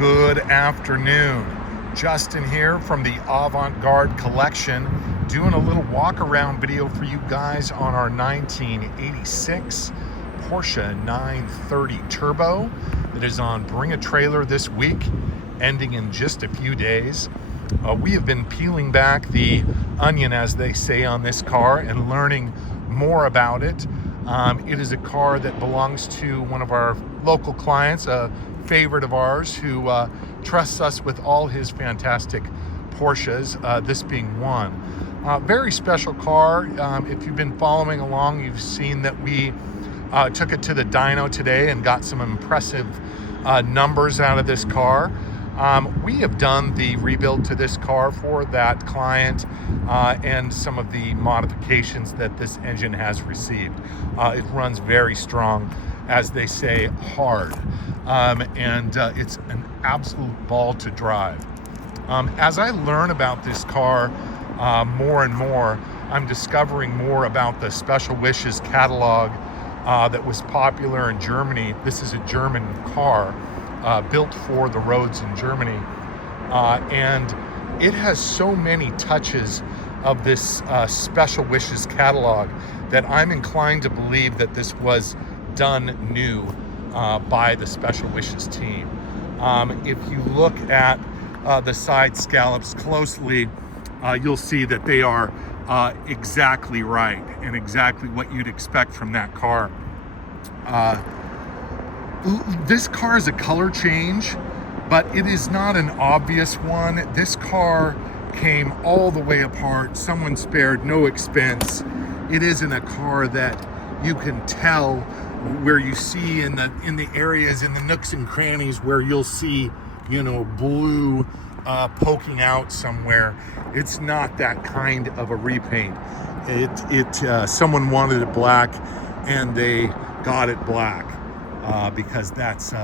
Good afternoon. Justin here from the Avant-Garde Collection, doing a little walk-around video for you guys on our 1986 Porsche 930 Turbo that is on Bring a Trailer this week, ending in just a few days. We have been peeling back the onion, as they say, on this car and learning more about it. It is a car that belongs to one of our local clients, a favorite of ours, who trusts us with all his fantastic Porsches, this being one. Very special car. If you've been following along, you've seen that we took it to the dyno today and got some impressive numbers out of this car. We have done the rebuild to this car for that client and some of the modifications that this engine has received. It runs very strong, as they say, hard, and it's an absolute ball to drive. As I learn about this car more and more, I'm discovering more about the Special Wishes catalog that was popular in Germany. This is a German car built for the roads in Germany, and it has so many touches of this Special Wishes catalog that I'm inclined to believe that this was done new by the Special Wishes team. If you look at the side scallops closely, you'll see that they are exactly right and exactly what you'd expect from that car. This car is a color change, but it is not an obvious one. This car came all the way apart. Someone spared no expense. It isn't a car that you can tell, where you see in the areas, in the nooks and crannies where you'll see, blue poking out somewhere. It's not that kind of a repaint. Someone wanted it black, and they got it black because that's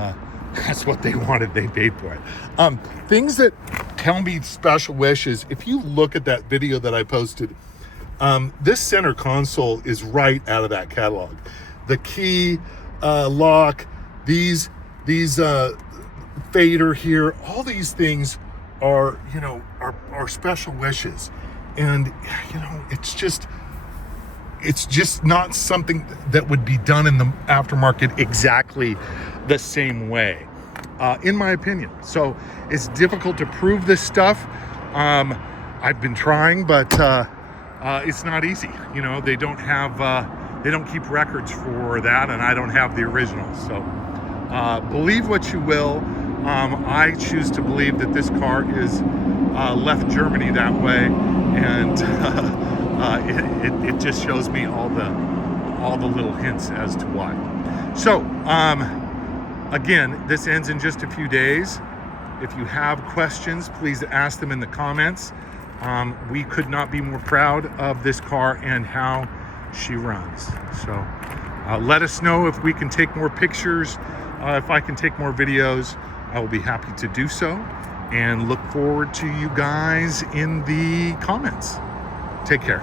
what they wanted. They paid for it. Things that tell me Special Wishes, if you look at that video that I posted, this center console is right out of that catalog. The key lock, these fader here, all these things are Special Wishes, and it's just not something that would be done in the aftermarket exactly the same way, in my opinion. So it's difficult to prove this stuff. I've been trying, but it's not easy. They don't have they don't keep records for that, and I don't have the originals. So believe what you will. I choose to believe that this car is left Germany that way, and it just shows me all the little hints as to why. So again, this ends in just a few days. If you have questions, please ask them in the comments. We could not be more proud of this car and how she runs. So let us know if we can take more pictures, if I can take more videos. I will be happy to do so, and look forward to you guys in the comments. Take care.